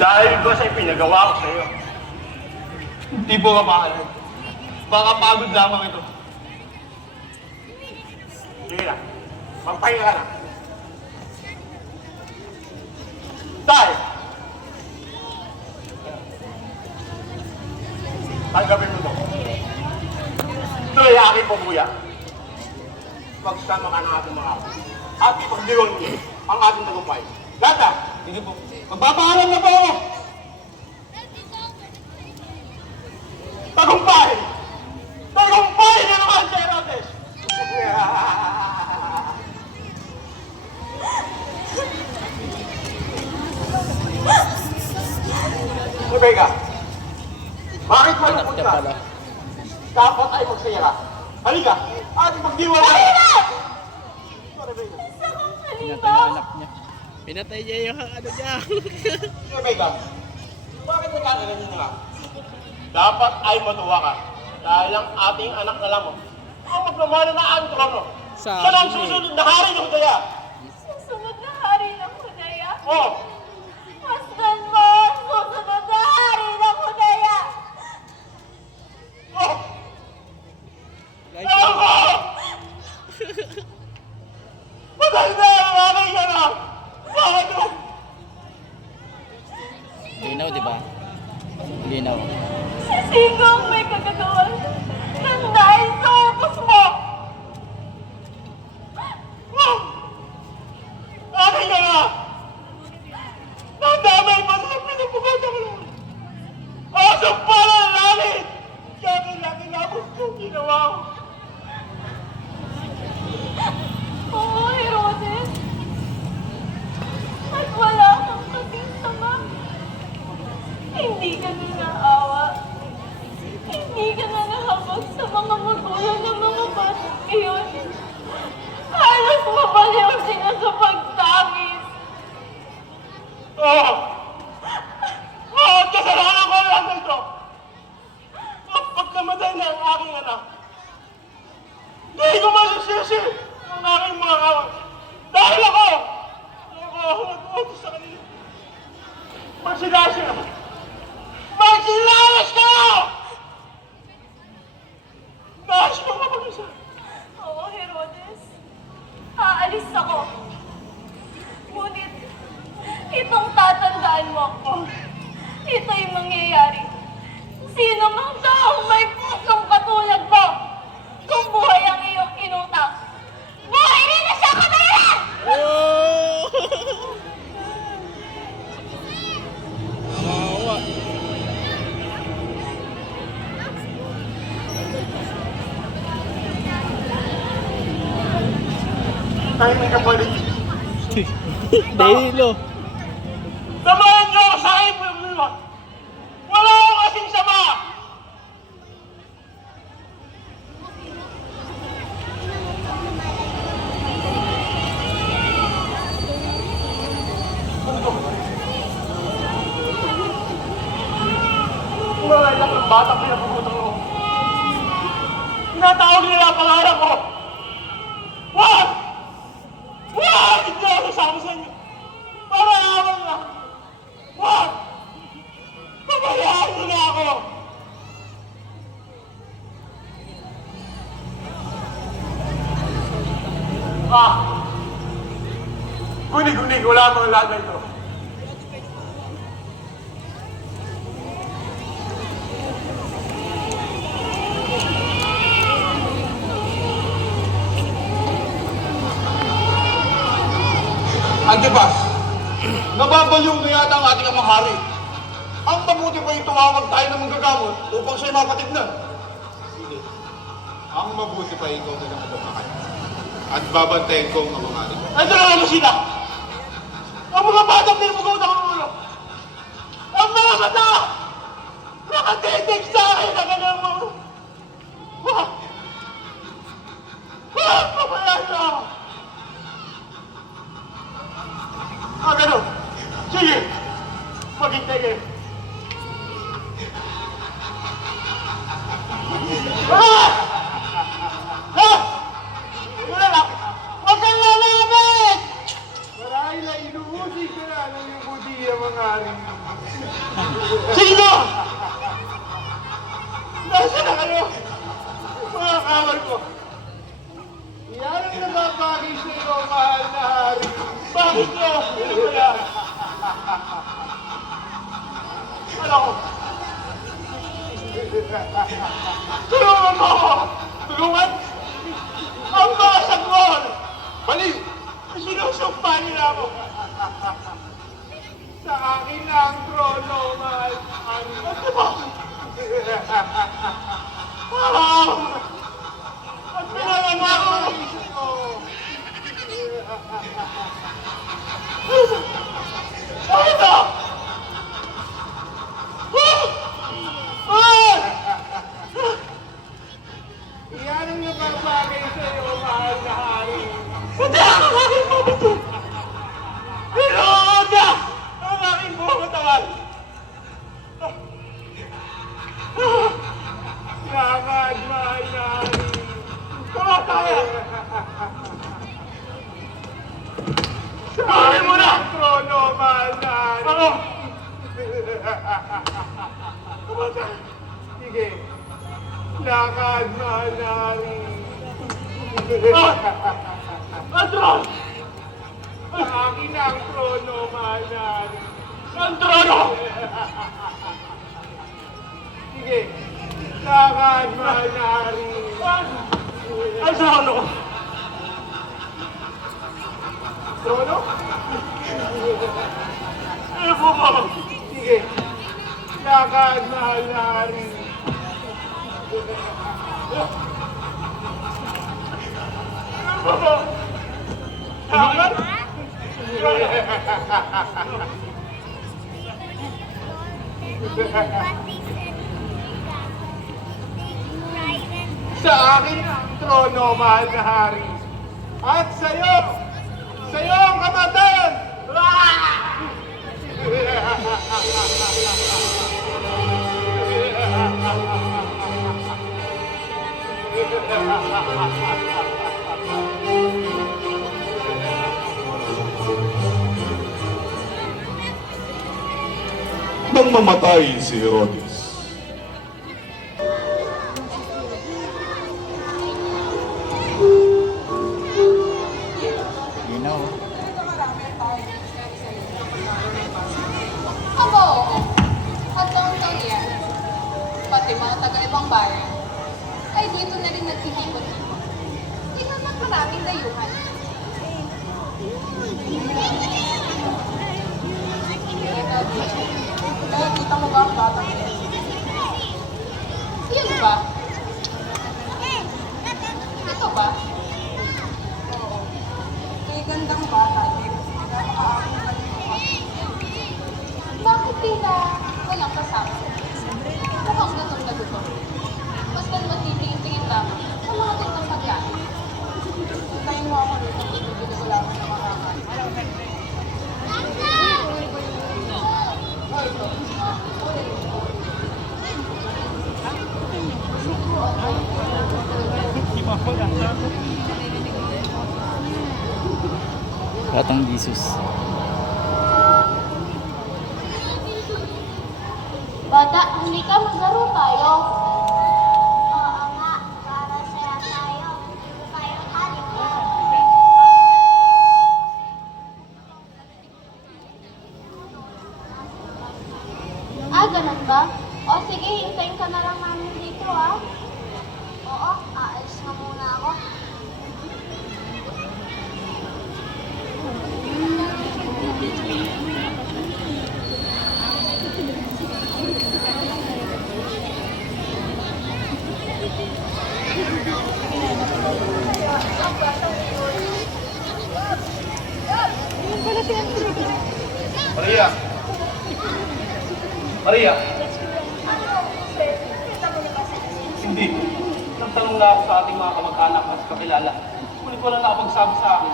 Dahil ko sa ipinagawa ko sa'yo. Hindi po ka mahalin. Baka pagod lamang ito. Sige na. Magpahinga ka na. Dahil! Tanggapin mo ito. Ito ay aking pabuya. Pagsama ka ng ating mga kapatid. At ipagdiwang niyo ang ating tagumpay. Lata! Sige po. Magpapaalam na po ako! Tagumpay! Tagumpay na naman, Herodes! Rebecca, bakit malungkot ka? Dapat ay magsaya ka. Halika, ating magdiwala! Halika! Rebecca. Pinatay ang anak niya. Pinatay niya yung ano niya. Rebecca, bakit nagkakaganyan ka? Dapat ay matuwa ka. Dahil ang ating anak na lamang ang magmamana na ang trono. Sabi Siya ang susunod na hari ng Hudaya. Susunod na hari ng Hudaya? Oh, Masdan mo ang susunod na hari ng Hudaya! oh, Guys, alam ko! Patay na ang aking anak! Bakit mo? linaw, di ba? Linaw. Sisigo ang may kagagawan ng dahil sa utos mo! Oh! Aking anak! Nadamay pa sa pinapagod ako lang! Asang pala ng langit! Kaya kailangan kong ginawa ko! Oo, Herodes. At wala kang kasing sama. Hindi ka na naawa. Hindi ka na nahabag sa mga magulang ng mga batang iyon. Halos mabaliw sila sa pagtangis. Oh! Oh! Kasalanan ko lang ito! Ang pagkamatay na ang aking anak. Hindi ko masisisi ang aking mga kawan. Dahil ako nag-uutos sa kanila. Magsilasya! Magsilayas kayo! Nais ko ka mag-isa. Oo, Herodes. Aalis ako. Ngunit, itong tatandaan mo. Ito yung mangyayari. Sino mang taong may pusong katulad mo, kung buhay ang iyong inutang, buhay rin na siya katayan! Oh! Kawawa. Tayo may kapalit. Dahilo. Samahan niyo ako sa aking problema. Wala akong kasing sama. Mga ilang ng batang pinapagutang ko. Tinatawag nila ang pangalan ko. Wag! Wag! Hindi ako sasama sa inyo. Para awan na. Wag! Pabayaan mo na ako. Ah! Gunig-gunig, wala mga lahat na ito. Antipas, nababaliw na yata ang ating amang hari. Ang mabuti pa yung tumawag tayo ng manggagamot upang siya'y mapatignan. Sige. Ang mabuti pa ikaw na lang lumakad. At babantayan ko ang amang hari. Ito na lang sila! Ang mga batang pinapagawa ng ulo! Ang mga mata! Nakatitig sa akin na kanyang mga... Wah! Wah! Pabayaan na ako! Ah, ganun! Sige! Maghintay kayo! Ah! Ah! Wala lang! Huwag kang lalabas! Marahil na inuusi ka na ng iyong budiya, mga hari. Sino? Nasaan na kayo? Mga kawal ko. Yan ang nababagay sa iyo, mahal na hari. Bakit ko? Ano ba yan? Ano ko? Tulungan mo ako! Tulungan? Ang mga sagbon! Baliw! Sinusumpa nila ako! Sa akin na ang trono, mahal na hari. Ano ba? At pinanganak ako! Ano ito? Yan ang nababagay sa iyo, mahal na hari. Hindi ako aking mabuto! Pinuod ka! Ang aking buong katawan! Lakad, mahal na hari. Kumakaya! Sa Bakit mo na? ang trono, mahal na hari. Ako! Kumakaya! Sige. Lakad, mahal na hari. Andron! Sa akin na ang trono, mahal na hari. Ang trono! Sige. Lakad, mahal na hari. Ang trono! Trono? Ano po ba? Sige. Lakad, mahal na hari. Ano po ba? Tangan? Sa akin ang trono, mahal na hari. At sa'yo ang kamatayan! Nang mamatay si Herodes, Ginaw. Aba, oo. At taon-taon yan, pati mga taga-ibang bayan, ay dito na rin nagkikipot-kipot. Tingnan na't maraming dayuhan. Kaya kita mo ba ang batang yan? Yan ba? Ito ba? Oo. Kay gandang bata, eh. Napakaaming kalimutan. Bakit tila walang kasama? Mukhang gutom na gutom. Basta matitingin lamang sa mga gandang pagkain. Tayo mo ako dito, bibili ko lamang ng mga kakain. Ito. Batang Jesus. Bata, hindi ka maglaro tayo. Oo nga, para saya tayo. Tayo halika. Ganun ba? O sige, hintayin ka na lang namin dito Oo, aalis na muna ako. Maria! Maria! Hindi. Nagtanong na ako sa ating mga kamag-anak at kakilala. Ngunit wala nakapagsabi sa akin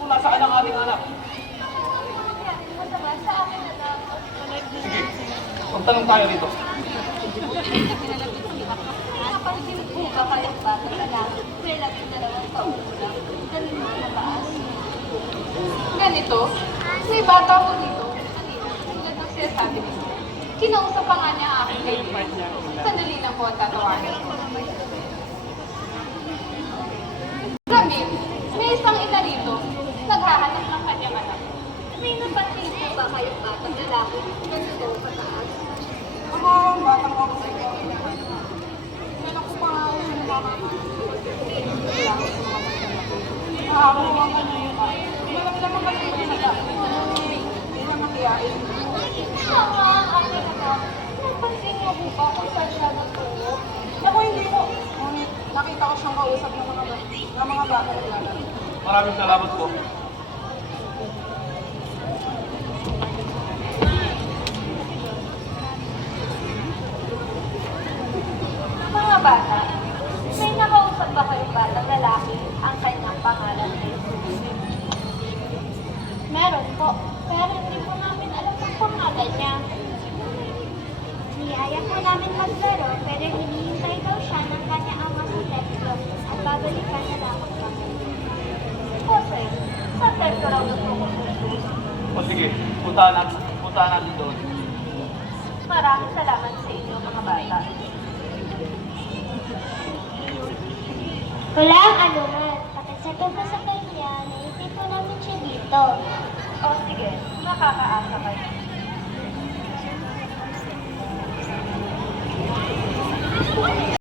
kung nasaan ang ating anak. Masama sa akin na lang. Sige, magtanong tayo rito. Napansin ko ka palang bata na lang. May 12 taon lang. Ganun mo na baas. Ganito, may bata ko dito. Kanina, tulad ng sinasabi mo. Kinausap pa nga niya ang aking kaibigan. Sandali lang po ang tatawagan. Ramil, may isang ina rito. Naghahanap ng kanyang anak. May napansin po ba kayong batang lalaki? Ganito pataas. Ang mga batang ako sa iyo. Meron ko pa nga ako sa mga nakakuha ko na yun. Malaki naman kasi yung nasa. Hindi na makiyain. Tama ang aking anak. Napansin mo po ba kung saan siya nagtungo? Ako hindi ko. Ngunit nakita ko siyang kausap ng mga bata naglalaro. Maraming salamat po. Mga bata, may nakausap ba kayong batang lalaki ang kanyang pangalan ay Meron po, pero hindi po namin alam ang pangalan niya. Niyaya po namin maglaro, pero hinihintay daw siya ng kanyang ama sa templo at babalikan na lamang kami. Jose, sa templo raw gusto ko. O sige, puntahan natin doon. Maraming salamat sa inyo mga bata. Wala ang anuman. Pakisabi ko sa kanya, naisip ko namin siya dito. O sige, nakakaasa kayo.